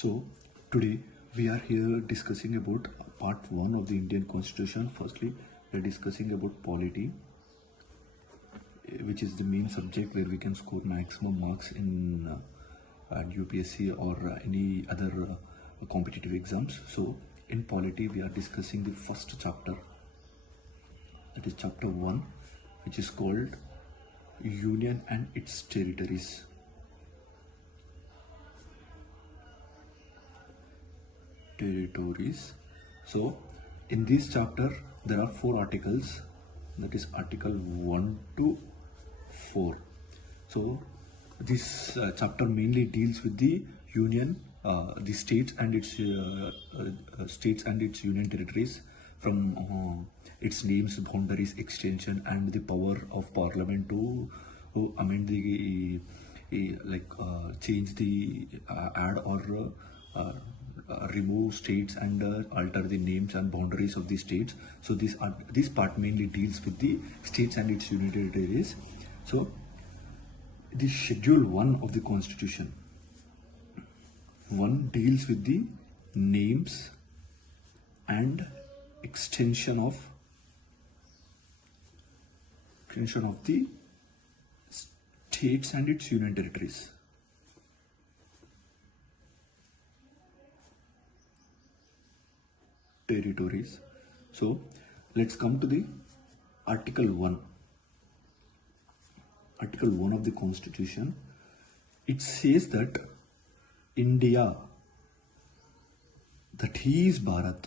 So today we are here discussing about part 1 of the Indian Constitution. Firstly, we are discussing about polity, which is the main subject where we can score maximum marks in UPSC or any other competitive exams. So in polity we are discussing the first chapter, that is chapter 1, which is called Union and its Territories. So in this chapter there are 4 articles, that is article 1 to 4. So this chapter mainly deals with the union, the states and its union territories, from its names, boundaries, extension, and the power of parliament to amend the change the add or remove states and alter the names and boundaries of the states. So this part mainly deals with the states and its union territories. So the schedule 1 of the constitution 1 deals with the names and extension of the states and its union territories. So let's come to the article 1. Article 1 of the constitution, it says that India, that is Bharat,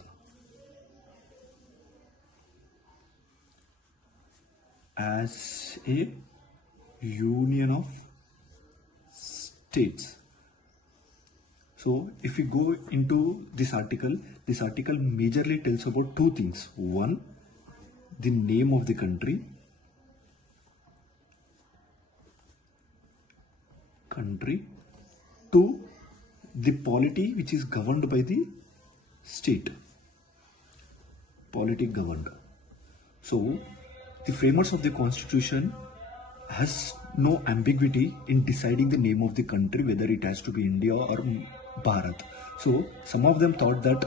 as a union of states. So if we go into this article majorly tells about 2 things. 1, the name of the country. 2, the polity which is governed by the state. Polity governed. So the framers of the constitution has no ambiguity in deciding the name of the country, whether it has to be India or Bharat. So some of them thought that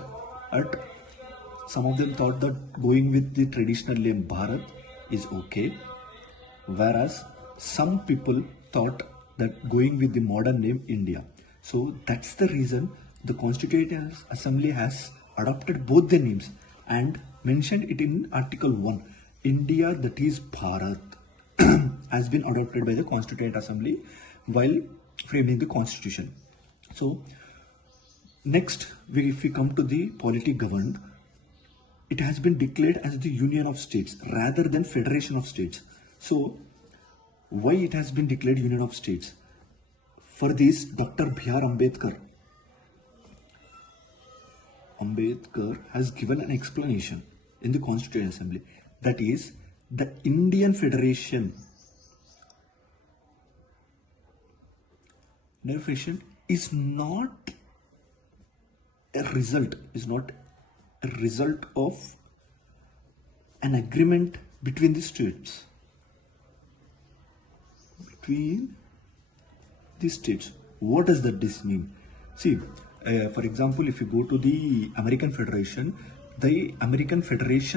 going with the traditional name Bharat is okay, whereas some people thought that going with the modern name India. So that's the reason the Constituent Assembly has adopted both the names and mentioned it in Article 1. India, that is Bharat, has been adopted by the Constituent Assembly while framing the constitution. So next, if we come to the polity governed, it has been declared as the Union of States rather than Federation of States. So why it has been declared Union of States? For this, Dr. B.R. Ambedkar has given an explanation in the Constituent Assembly. That is, the Indian Federation is not a result of an agreement between the states. What does this mean? See, for example, if you go to the American Federation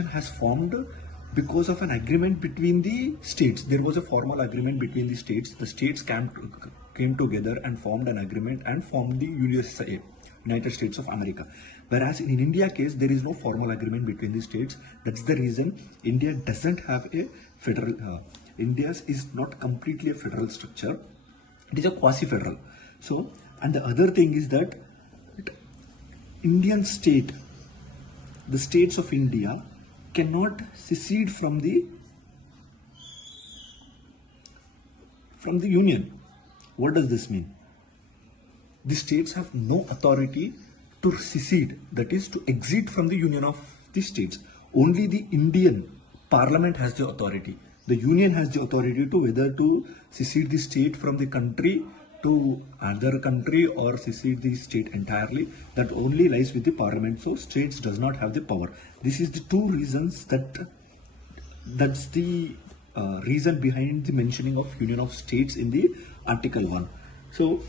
has formed because of an agreement between the states. There was a formal agreement between the states. The states came together and formed an agreement and formed the USA, United States of America. Whereas in India case, there is no formal agreement between the states. That's the reason India doesn't have a federal. India's is not completely a federal structure. It is a quasi-federal. So, and the other thing is that Indian state, the states of India, cannot secede from the union. What does this mean? The states have no authority to secede, that is to exit from the union of the states. Only the Indian Parliament has the authority. The union has the authority to whether to secede the state from the country to another country or secede the state entirely. That only lies with the Parliament. So states does not have the power. This is the 2 reasons that's the reason behind the mentioning of Union of States in the Article 1. So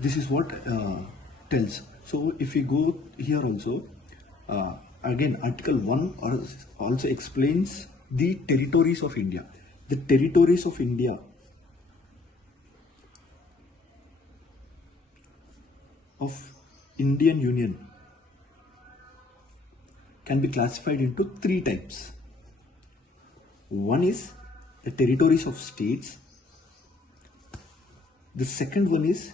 this is what tells. So if we go here also, again article 1 also explains the territories of India. The territories of India of Indian Union can be classified into 3 types. One is the territories of states. The second one is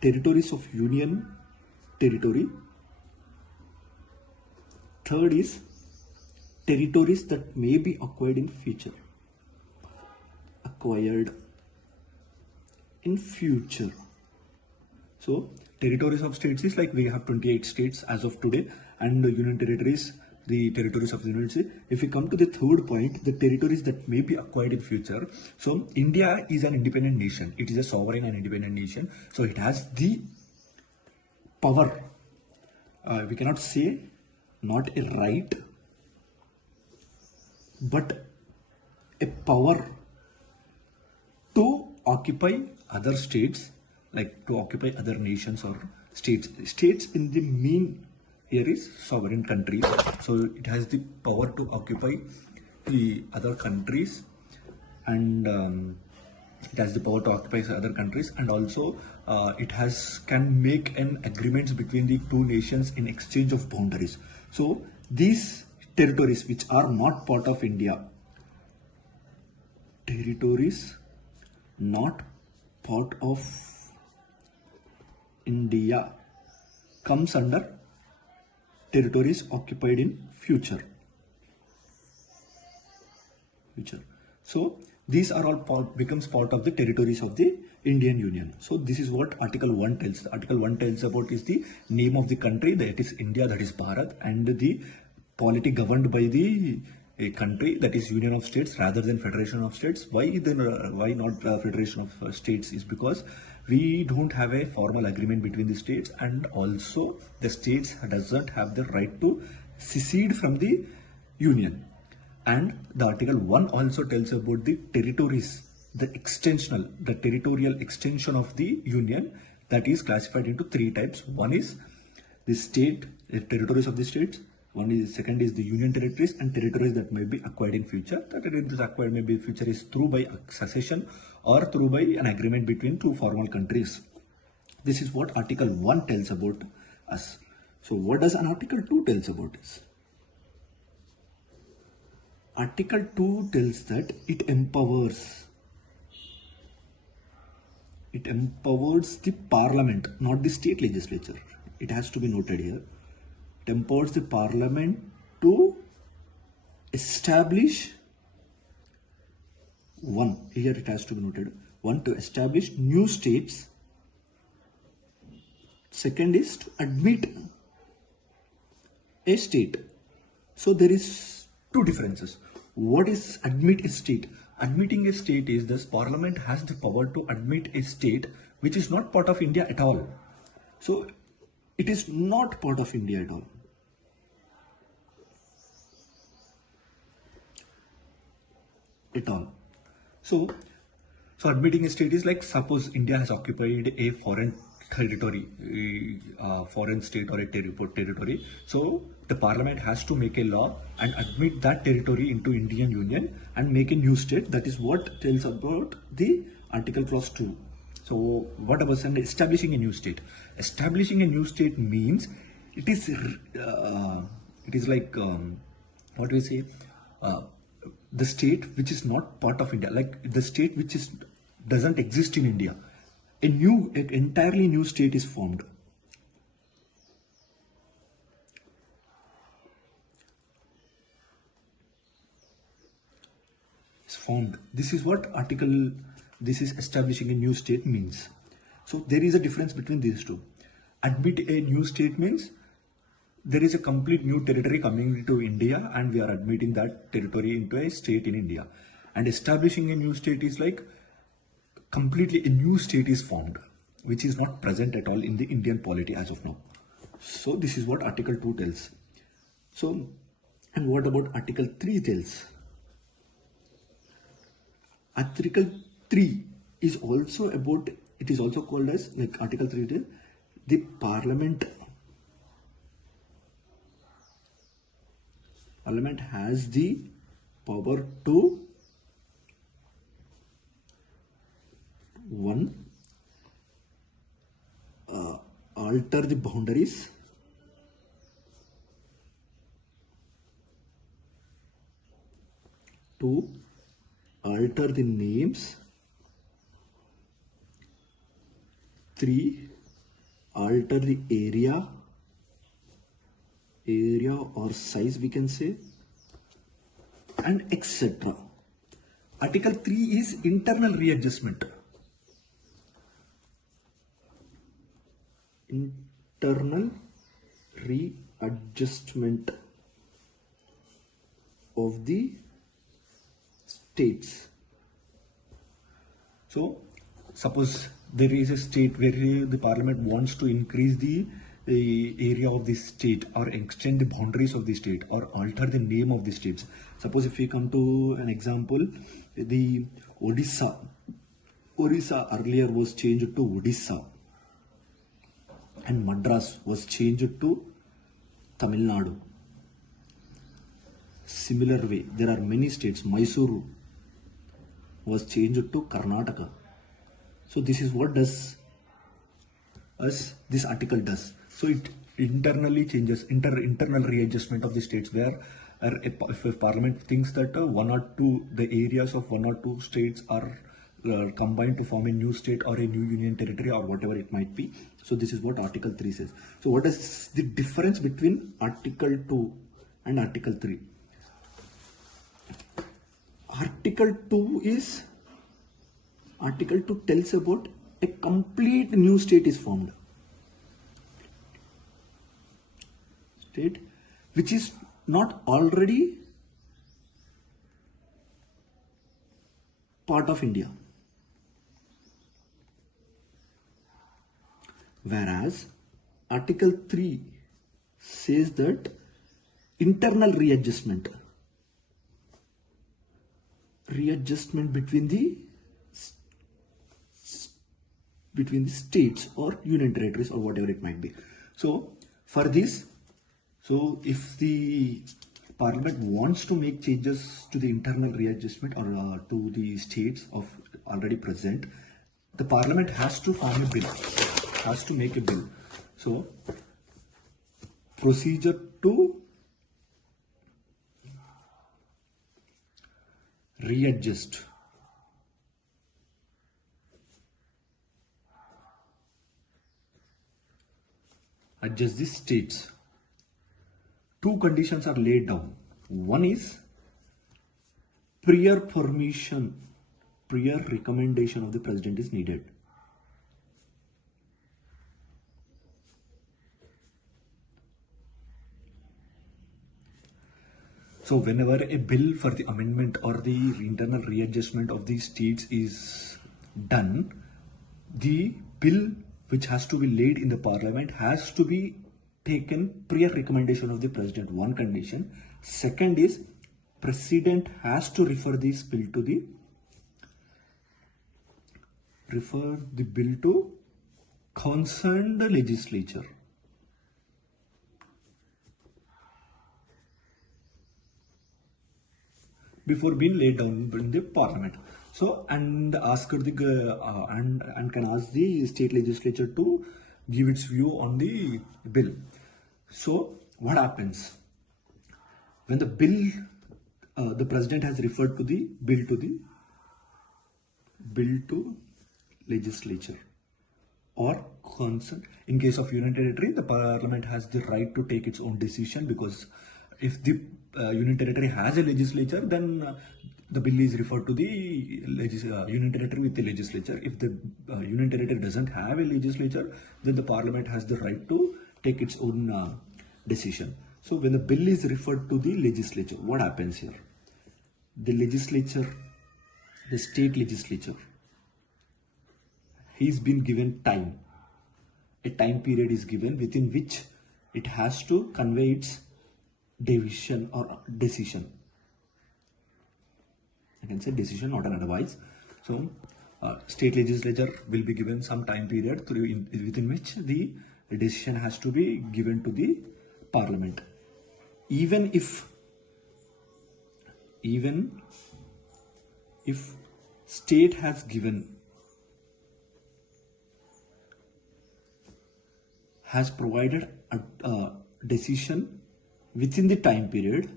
territories of Union territory. Third is territories that may be acquired in future. Acquired in future. So territories of states is like we have 28 states as of today, and the union territories, the territories of the United States. If we come to the third point, the territories that may be acquired in future. So India is an independent nation. It is a sovereign and independent nation. So it has the power. We cannot say not a right, but a power to occupy other states, like to occupy other nations or states. States in the mean here is sovereign countries. So it has the power to occupy the other countries, and it has the power to occupy other countries, and also it can make an agreements between the two nations in exchange of boundaries. So these territories which are not part of India, territories not part of India comes under territories occupied in future. So these are all becomes part of the territories of the Indian Union. So this is what Article 1 tells. Article 1 tells about is the name of the country, that is India, that is Bharat, and the polity governed by the a country, that is Union of States rather than Federation of States. Why then? Why not Federation of States? Is because we don't have a formal agreement between the states, and also the states doesn't have the right to secede from the Union. And the Article 1 also tells about the territories, the territorial extension of the Union, that is classified into 3 types. One is the state, the territories of the states. Second is the union territories, and territories that may be acquired in future. The territories acquired may be in future is through by secession or through by an agreement between 2 formal countries. This is what Article 1 tells about us. So what does an Article 2 tells about us? Article 2 tells that it empowers the parliament, not the state legislature. It has to be noted here. It empowers the parliament to establish here it has to be noted, to establish new states. Second is to admit a state. So there is 2 differences. What is admit a state? Admitting a state is this: parliament has the power to admit a state which is not part of India at all. So it is not part of India at all. So admitting a state is like, suppose India has occupied a foreign territory, foreign state or a territory. So the parliament has to make a law and admit that territory into Indian Union and make a new state. That is what tells about the Article Clause 2. So what about establishing a new state? Establishing a new state means it is like what do we say? The state which is not part of India, like the state which doesn't exist in India. An entirely new state is formed. This is what this is establishing a new state means. So there is a difference between these two. Admit a new state means there is a complete new territory coming into India and we are admitting that territory into a state in India. And establishing a new state is like completely a new state is formed, which is not present at all in the Indian polity as of now. So this is what Article 2 tells. So, and what about Article 3 tells? Article 3 is also about it is also called as, like Article 3, it is the Parliament has the power to one, alter the boundaries, two, alter the names, three, alter the area or size, we can say, and etc. Article 3 is internal readjustment. Internal readjustment of the states. So suppose there is a state where the Parliament wants to increase the area of the state, or extend the boundaries of the state, or alter the name of the states. Suppose if we come to an example, the Orissa earlier was changed to Odisha, and Madras was changed to Tamil Nadu. Similar way, there are many states. Mysuru was changed to Karnataka. So this is what this article does. So it internally changes, internal readjustment of the states, where if Parliament thinks that the areas of one or two states are combined to form a new state or a new union territory or whatever it might be. So this is what Article 3 says. So what is the difference between Article 2 and Article 3? Article 2 tells about a complete new state is formed. State which is not already part of India. Whereas Article 3 says that internal readjustment between the states or union territories or whatever it might be. So for this, so if the Parliament wants to make changes to the internal readjustment or to the states of already present, the Parliament has to form a bill, has to make a bill. So procedure to readjust the states. Two conditions are laid down. One is prior recommendation of the President is needed. So whenever a bill for the amendment or the internal readjustment of the states is done, the bill which has to be laid in the Parliament has to be taken prior recommendation of the President. One condition. Second is President has to refer the bill to concerned legislature. Before being laid down in the Parliament. So and ask the and can ask the state legislature to give its view on the bill. So what happens when the bill, the President has referred to the bill to legislature or concern. In case of union territory, the Parliament has the right to take its own decision, because if the union territory has a legislature, then the bill is referred to the union territory with the legislature. If the union territory doesn't have a legislature, then the Parliament has the right to take its own decision. So when the bill is referred to the legislature, what happens here? The legislature, the state legislature, he's been given time. A time period is given within which it has to convey its division or decision. I can say decision, not an advice. So State legislature will be given some time period within which the decision has to be given to the parliament. Even if state has provided a decision within time period,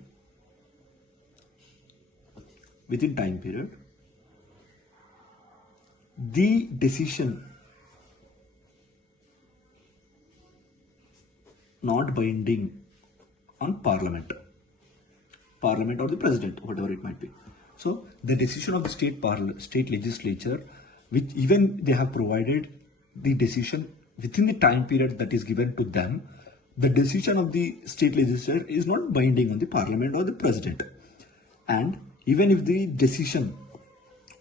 the decision not binding on parliament or the president, whatever it might be. So the decision of the state legislature, which even they have provided the decision within the time period that is given to them, the decision of the state legislature is not binding on the parliament or the president. And even if the decision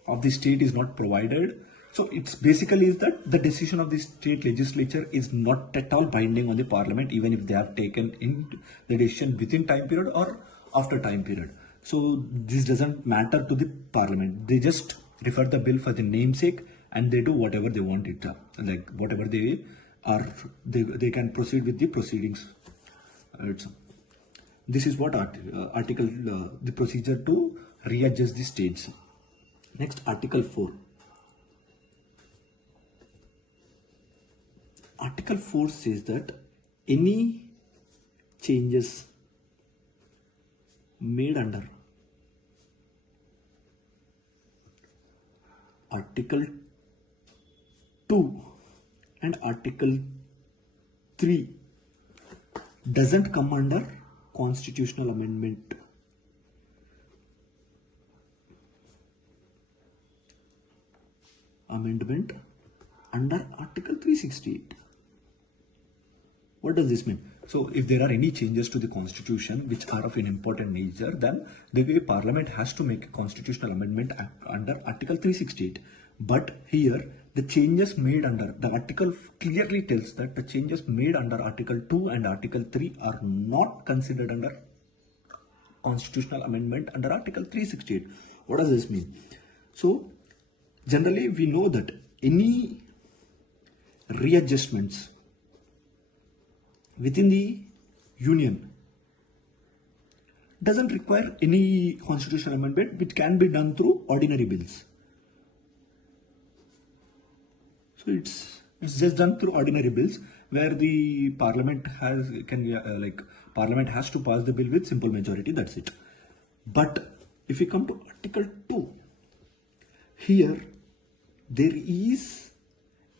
of the state is not provided, so it's basically is that the decision of the state legislature is not at all binding on the parliament, even if they have taken in the decision within time period or after time period. So this doesn't matter to the parliament. They just refer the bill for the namesake and they do whatever they want it, like whatever they are, they can proceed with the proceedings. This is what article the procedure to readjust the states. Next, Article 4. Article 4 says that any changes made under Article 2 and Article 3 doesn't come under constitutional amendment. Under Article 368. What does this mean? So if there are any changes to the constitution which are of an important nature, then the parliament has to make a constitutional amendment under Article 368. But here the changes made under the article clearly tells that the changes made under Article 2 and Article 3 are not considered under constitutional amendment under Article 368. What does this mean? So generally we know that any readjustments within the union doesn't require any constitutional amendment, which can be done through ordinary bills. So it's just done through ordinary bills where the parliament has to pass the bill with simple majority. That's it. But if we come to Article 2, here there is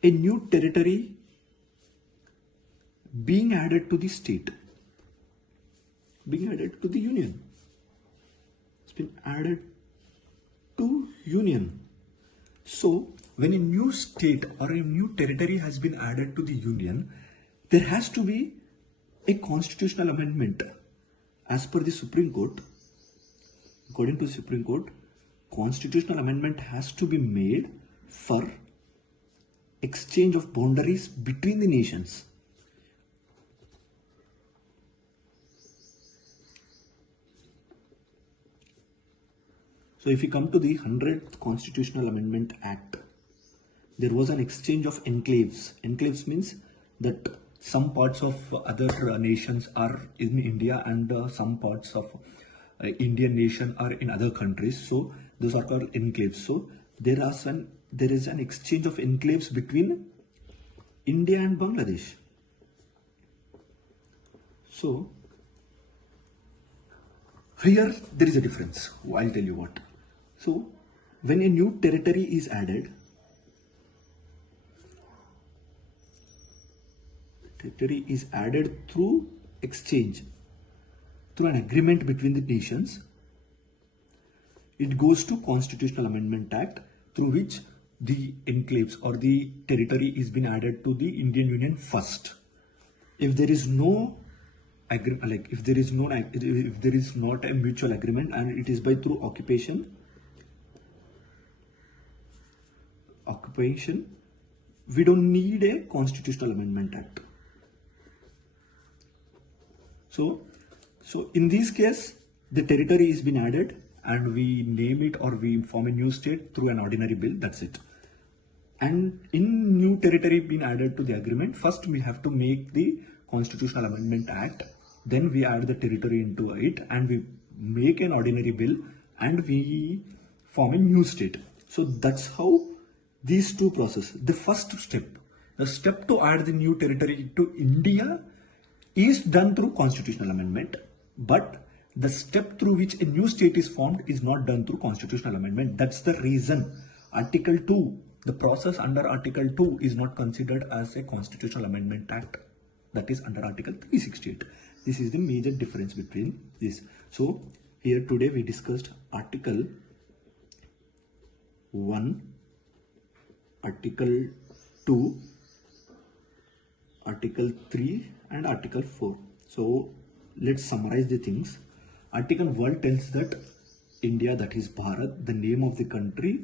a new territory being added to the state, being added to the union. It's been added to union. So when a new state or a new territory has been added to the union, there has to be a constitutional amendment. As per the Supreme Court, according to the Supreme Court, constitutional amendment has to be made for exchange of boundaries between the nations. So if you come to the 100th Constitutional Amendment Act, there was an exchange of enclaves. Enclaves means that some parts of other nations are in India and some parts of Indian nation are in other countries. So those are called enclaves. So there is an exchange of enclaves between India and Bangladesh. So here there is a difference. I'll tell you what. So when a new territory is added, through exchange, through an agreement between the nations, it goes to Constitutional Amendment Act, through which the enclaves or the territory is been added to the Indian Union first. If there is no agreement, if there is not a mutual agreement and it is by through occupation, we don't need a Constitutional Amendment Act. So in this case, the territory is been added and we name it or we form a new state through an ordinary bill. That's it. And in new territory being added to the agreement, first we have to make the Constitutional Amendment Act, then we add the territory into it, and we make an ordinary bill, and we form a new state. So that's how these two processes. The first step, the step to add the new territory to India is done through constitutional amendment, but the step through which a new state is formed is not done through constitutional amendment. That's the reason Article 2, the process under Article 2 is not considered as a constitutional amendment act. That is under Article 368. This is the major difference between this. So here today we discussed Article 1, Article 2, Article 3 and Article 4. So let's summarize the things. Article 1 tells that India, that is Bharat, the name of the country,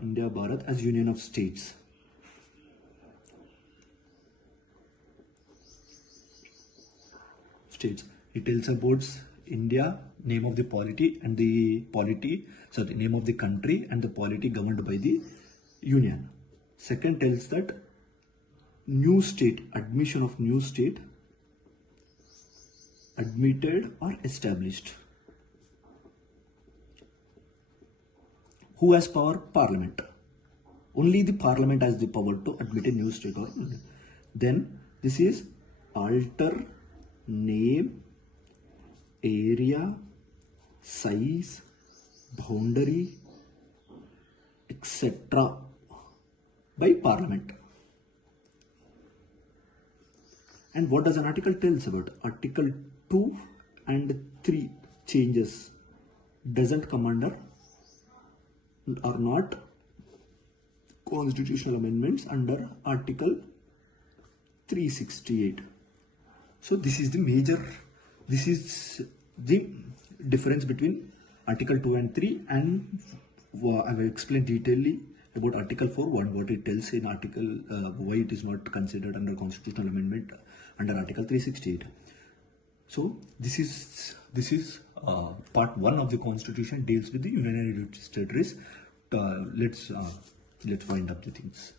India, Bharat as Union of States. It tells about India, name of the polity and the polity, so the name of the country and the polity governed by the union. Second tells that new state, admission of new state, admitted or established. Who has power? Parliament. Only the parliament has the power to admit a new state. Or then this is alter name, area, size, boundary, etc. by parliament. And what does an article tells about? Article 2 and 3 changes doesn't come under, are not constitutional amendments under Article 368. So this is the difference between Article 2 and 3, and I will explain detailedly about Article 4, what it tells in Article, why it is not considered under constitutional amendment under Article 368. So this is part 1 of the Constitution, deals with the Union and territories. Let's wind up the things.